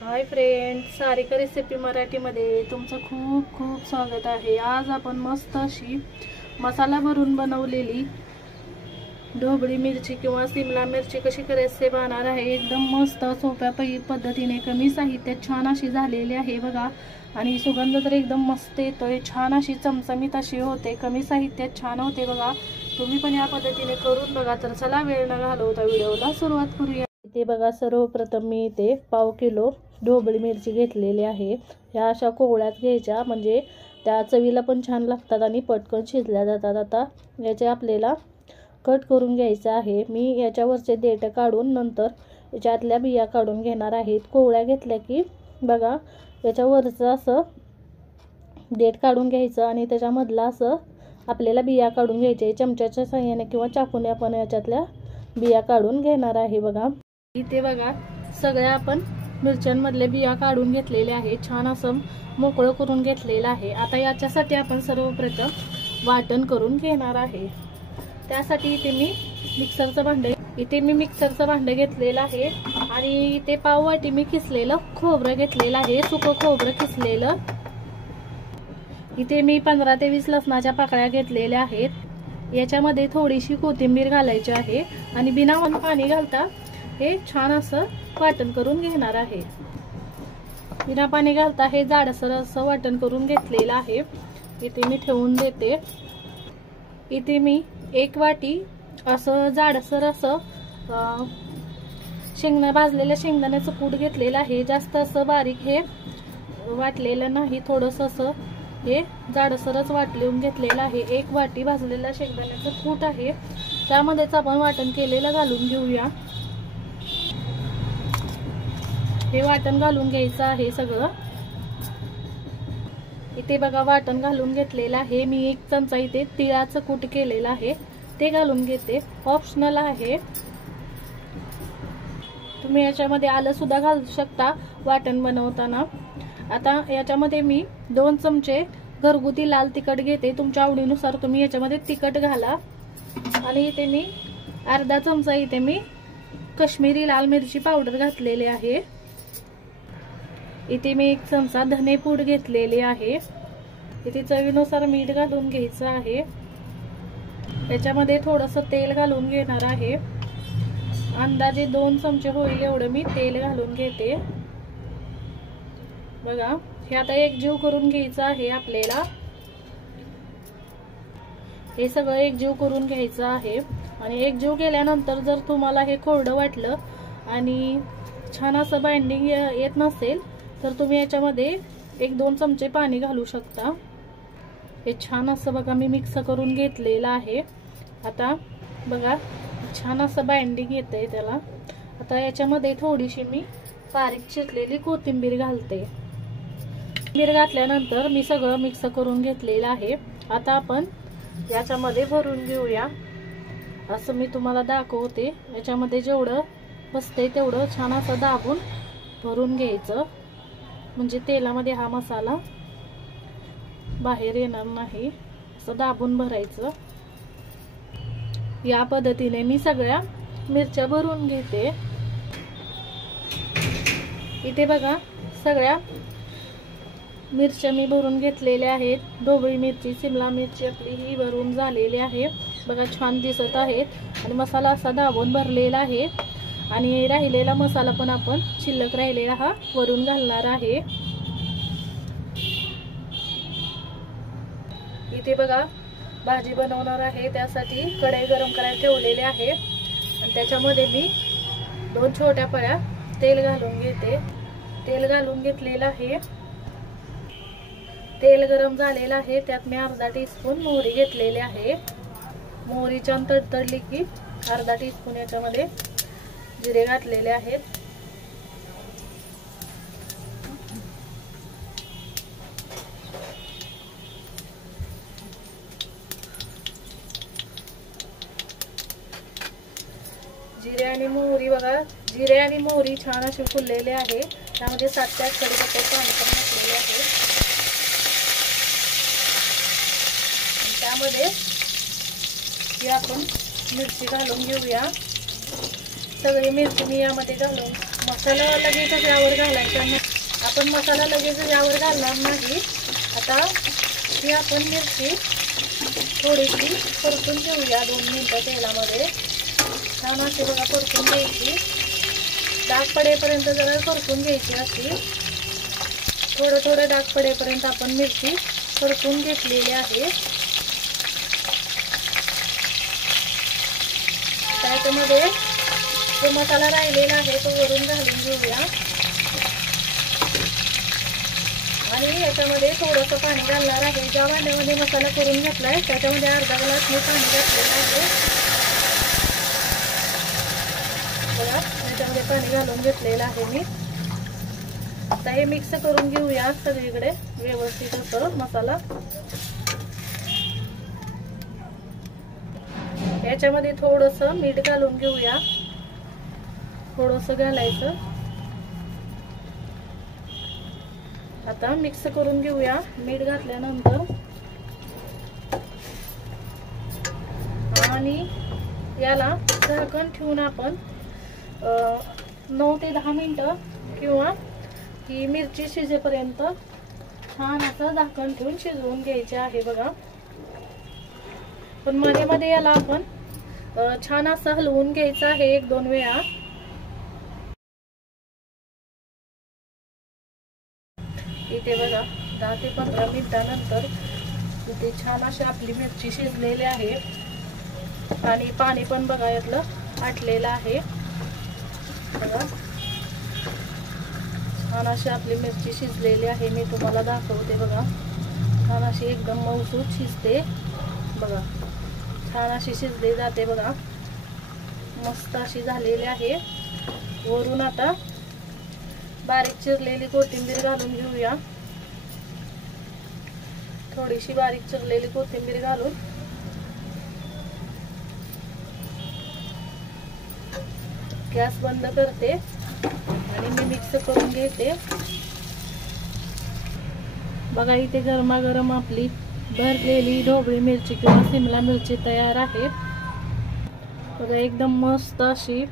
Hi friends, Sarika recipe मराठीमध्ये तुमचं खूप खूप स्वागत आहे। आज आपण मस्त अशी मसाला भरून बनवलेली ढोबळी मिरची किंवा सिमला मिरची कशी करायची बनणार आहे। एकदम मस्त सोप्या पद्धतीने कमी साहित्यात छान अशी झालेली आहे बघा। आणि सुगंध तर एकदम मस्त येतोय, छान अशी चमचमीत अशी होते, कमी साहित्यात छान होते बघा। तुम्ही पण या पद्धतीने करून बघा। तर चला वेळ न घालवता व्हिडिओला सुरुवात करूया। इथे बघा, सर्वप्रथम मी इथे पाव किलो ढोबळी मिरची घेतलेली आहे। ह्या अशा कोवळ्यात घ्यायच्या, म्हणजे त्या चवीला पण छान लागतात आणि पटकन शिजल्या जातात। आता याचे आपल्याला कट करून घ्यायचं आहे। मी याच्यावरचे देठ काढून नंतर याच्यातल्या बिया काढून घेणार आहेत। कोवळ्या घेतल्या की बघा याच्यावरचं असं देठ काढून घ्यायचं आणि त्याच्यामधला असं आपल्याला बिया काढून घ्यायचे। चमच्याच्या साहाय्याने किंवा चाकूने आपण याच्यातल्या बिया काढून घेणार आहे बघा। इथे बघा सगळ्या आपण मिरच्यांमधले बिया काढून घेतलेले आहे, छान असं मोकळं करून घेतलेलं आहे। आता याच्यासाठी आपण सर्वप्रथम वाटण करून घेणार आहे। त्यासाठी इथे मी मिक्सरचं भांडं घेतलेलं आहे आणि इथे पाववाटी मी किसलेलं खोबरं घेतलेलं आहे, सुकं खोबरं किसलेलं। इथे मी 15 ते 20 लसणाच्या पाकळ्या घेतलेल्या आहेत। याच्यामध्ये थोडीशी कोथिंबीर घालायची आहे आणि बिना पाणी घालता हे छान असं वाटण करून घेणार आहे। बिना पाणी घालता हे जाडसर असं वाटण करून घेतलेलं आहे। इथे मी ठेवून देते। इथे मी 1 वाटी असं जाडसर असं भाजलेल्या शेंगदाण्याचं कूट घेतलेलं आहे। जास्त असं बारीक हे वाटलेलं नाही, थोडंसं असं हे जाडसरच वाटून घेतलेलं आहे। 1 वाटी भाजलेल्या शेंगदाण्याचं कूट आहे, त्यामध्येच आपण वाटण केलेलं घालून घेऊया। हे वाटण घालून घ्यायचं आहे सगळं। इथे बघा वाटण घालून घेतलेलं आहे। मी 1 चमचा इथे तिळाचं कूट केलेलं आहे, ते घालून घेते, ऑप्शनल आहे। तुम्ही याच्यामध्ये आलं सुद्धा घालू शकता वाटण बनवताना। आता याच्यामध्ये मी 2 चमचे घरगुती लाल तिखट घेते, तुमच्या आवडीनुसार तुम्ही याच्यामध्ये तिखट घाला। आणि इथे मी अर्धा चमचा इथे मी काश्मीरी लाल मिरची पावडर घातलेली आहे। इथे मी 1 चमचा धने पूड घेतलेली आहे। इथे चवीनुसार मीठ घालून घ्यायचं आहे। याच्यामध्ये थोडंसं तेल घालून घेणार आहे, अंदाजे 2 चमचे होईल एवढं मी तेल घालून घेते बघा। हे आता एकजीव करून घ्यायचं आहे आपल्याला, हे सगळं एकजीव करून घ्यायचं आहे। आणि एकजीव केल्यानंतर जर तुम्हाला हे कोरडं वाटलं आणि छान असं बाइंडिंग येत नसेल तर तुम्ही याच्यामध्ये 1-2 चमचे पाणी घालू शकता। हे छान असं बघा मी मिक्स करून घेतलेलं आहे। आता बघा छान असं बाइंडिंग येतंय त्याला। आता याच्यामध्ये थोडीशी मी बारीक चिरलेली कोथिंबीर घालते। कोथिंबीर घातल्यानंतर मी सगळं मिक्स करून घेतलेलं आहे। आता आपण याच्यामध्ये भरून घेऊया। असं मी तुम्हाला दाखवते, याच्यामध्ये जेवढं बसतंय तेवढं छान असं दाबून भरून घ्यायचं, म्हणजे तेलामध्ये हा मसाला बाहेर येणार नाही। असं दाबून भरायचं। या पद्धतीने मी सगळ्या मिरच्या भरून घेते। इथे बघा सगळ्या मिरच्या मी भरून घेतलेल्या आहेत। ढोबळी मिरची, सिमला मिरची आपली ही भरून झालेली आहे बघा, छान दिसत आहेत। आणि मसाला असा दाबून भरलेला आहे आणि राहिलेला मसाला पण आपण शिल्लक राहिलेला हा वरून घालणार आहे। इथे बघा भाजी बनवणार आहे, त्यासाठी कढई गरम करायला ठेवलेले आहे आणि त्याच्यामध्ये मी 2 छोट्या पळ्या तेल घालून घेते। तेल घालून घेतलेलं आहे, तेल गरम झालेलं आहे, त्यात मी अर्धा टीस्पून मोहरी घेतलेली आहे। मोहरी छान तडतडली की अर्धा टीस्पून याच्यामध्ये जिरे घातलेले आहेत। जिरे आणि मोहरी बघा, जिरे आणि मोहरी छान असे फुललेले आहे। त्यामध्ये 7 ते 8 कढीपत्ते पाणी पण घातलेले आहे। त्यामध्ये आपण मिरची घालून घेऊया। सगळी मिरची मी यामध्ये घालून मसाला लगेचच यावर घालायचा नाही, आपण मसाला लगेच यावर घालणार नाही। आता ही आपण मिरची थोडीशी परतून घेऊया 2 मिनिटं तेलामध्ये। छान अशी बघा परतून घ्यायची, डाग पडेपर्यंत जरा परतून घ्यायची अशी। थोडं थोडं डाग पडेपर्यंत आपण मिरची परतून घेतलेली आहे। त्याच्यामध्ये जो मसाला राहिलेला आहे तो वरून घालून घेऊया आणि याच्यामध्ये थोडंसं पाणी घालणार आहे। ज्या भांड्यामध्ये मसाला करून घेतलाय त्याच्यामध्ये अर्धा ग्लास मी पाणी घातलेलं आहे बघा, याच्यामध्ये पाणी घालून घेतलेलं आहे मी। आता हे मिक्स करून घेऊया सगळीकडे व्यवस्थित असं मसाला। याच्यामध्ये थोडंसं मीठ घालून घेऊया, थोडंसं घालायचं। आता मिक्स करून घेऊया मीठ घातल्यानंतर आणि याला झाकण ठेवून आपण 9 ते 10 मिनिटं किंवा ही मिरची शिजेपर्यंत छान असं झाकण ठेवून शिजवून घ्यायचे आहे बघा। पण मध्ये मध्ये याला आपण छान असं हलवून घ्यायचं आहे 1-2 वेळा। इथे बघा 10 ते 15 मिनिटानंतर इथे छान अशी आपली मिरची शिजलेली आहे आणि पाणी पण बघा यातलं आटलेलं आहे बघा। छान अशी आपली मिरची शिजलेली आहे, मी तुम्हाला दाखवते बघा। छान अशी एकदम मऊसूत शिजते बघा, छान अशी शिजली जाते बघा, मस्त अशी झालेली आहे। वरून आता बारीक चिरलेली कोथिंबीर घालून घेऊया, थोडीशी बारीक चिरलेली कोथिंबीर घालून गॅस बंद करते आणि मी मिक्स करून घेते बघा। इथे गरमागरम आपली भरलेली ढोबळी मिरची किंवा शिमला मिरची तयार आहे बघा। एकदम मस्त अशी,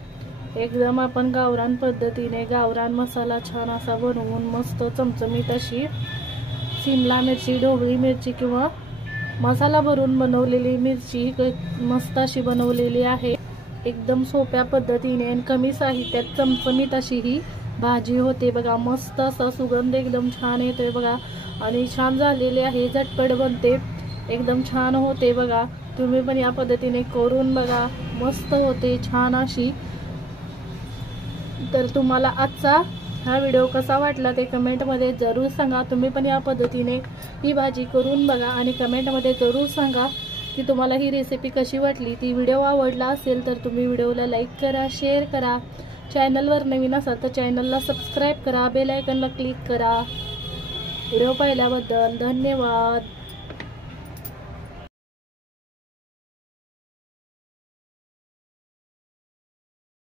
एकदम आपण गावरान पद्धतीने गावरान मसाला छान असा बनवून मस्त चमचमीत अशी शिमला मिरची, ढोबळी मिरची किंवा मसाला भरून बनवलेली मिरची मस्त अशी बनवलेली आहे। एकदम सोप्या पद्धतीने आणि कमी साहित्यात चमचमीत अशी ही भाजी होते बघा। मस्त असा सुगंध एकदम छान येतोय बघा आणि छान झालेली आहे, झटपट बनते, एकदम छान होते बघा। तुम्ही पण या पद्धतीने करून बघा, मस्त होते छान अशी। तर तुम्हाला आजचा हा व्हिडिओ कसा वाटला ते कमेंटमध्ये जरूर सांगा। तुम्ही पण या पद्धतीने ही भाजी करून बघा आणि कमेंटमध्ये जरूर सांगा की तुम्हाला ही रेसिपी कशी वाटली। ती व्हिडिओ आवडला असेल तर तुम्ही व्हिडिओला लाईक करा, शेअर करा, चॅनलवर नवीन असाल तर चॅनलला सबस्क्राईब करा, बेल आयकॉनला क्लिक करा। व्हिडिओ पाहिल्याबद्दल धन्यवाद।